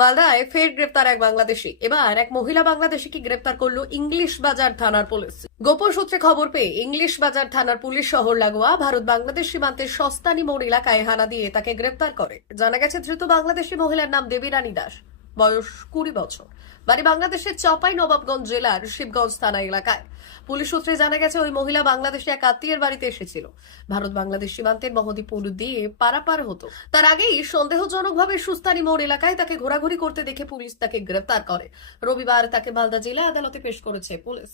মালদায় ফের গ্রেপ্তার এক বাংলাদেশি। এবার এক মহিলা বাংলাদেশিকে গ্রেপ্তার করল ইংলিশ বাজার থানার পুলিশ। গোপন সূত্রে খবর পেয়ে ইংলিশ বাজার থানার পুলিশ শহর লাগোয়া ভারত বাংলাদেশ সীমান্তের সস্তানি মোড় এলাকায় হানা দিয়ে তাকে গ্রেপ্তার করে। জানা গেছে, ধৃত বাংলাদেশি মহিলার নাম দেবী রানী দাস। বয়স কুড়ি বছর। বাড়ি বাংলাদেশের চপাই নবাবগঞ্জ জেলার শিবগঞ্জ থানা এলাকায়। পুলিশ সূত্রে জানা গেছে ওই মহিলা বাংলাদেশে এক আত্মীয়ের বাড়িতে এসেছিল। ভারত বাংলাদেশ সীমান্তের মহদীপুর দিয়ে পারাপার হতো। তার আগেই সন্দেহজনকভাবে সুস্তানি মোড় এলাকায় তাকে ঘোরাঘুরি করতে দেখে পুলিশ তাকে গ্রেপ্তার করে। রবিবার তাকে মালদা জেলা আদালতে পেশ করেছে পুলিশ।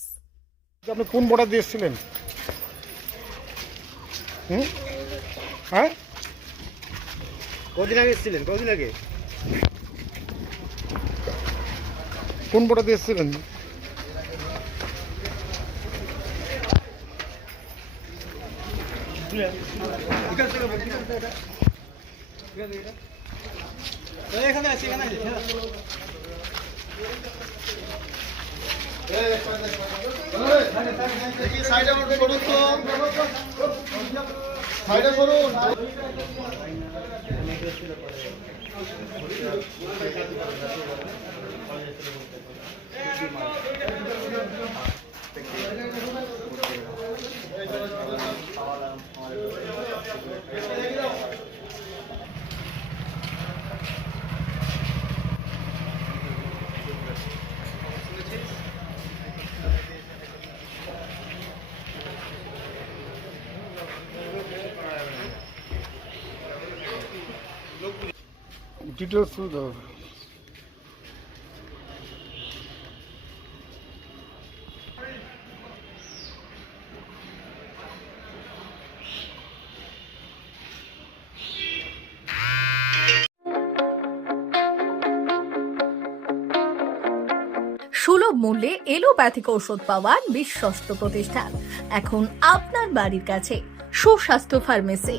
আপনি কোন বর্ডার দিয়ে এসেছিলেন? হ্যাঁ? কদিন আগে এসেছিলেন? কদিন আগে? কোন দিয়ে এসেছিলেন? এখানে আছি এখানে সাইডে করুন সাইডে করুন ডিটেলস দাও সুলভ মূল্যে এলোপ্যাথিক ঔষধ পাওয়ার বিশ্বস্ত প্রতিষ্ঠান। এখন আপনার বাড়ির কাছে সুস্বাস্থ্য ফার্মেসি।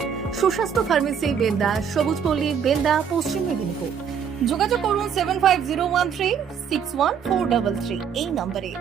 সুস্বাস্থ্য ফার্মেসি, বেলদা সবুজপল্লী বেলদা, পশ্চিম মেদিনীপুর। যোগাযোগ করুন seven five zero one three six one four double three এই নম্বরে।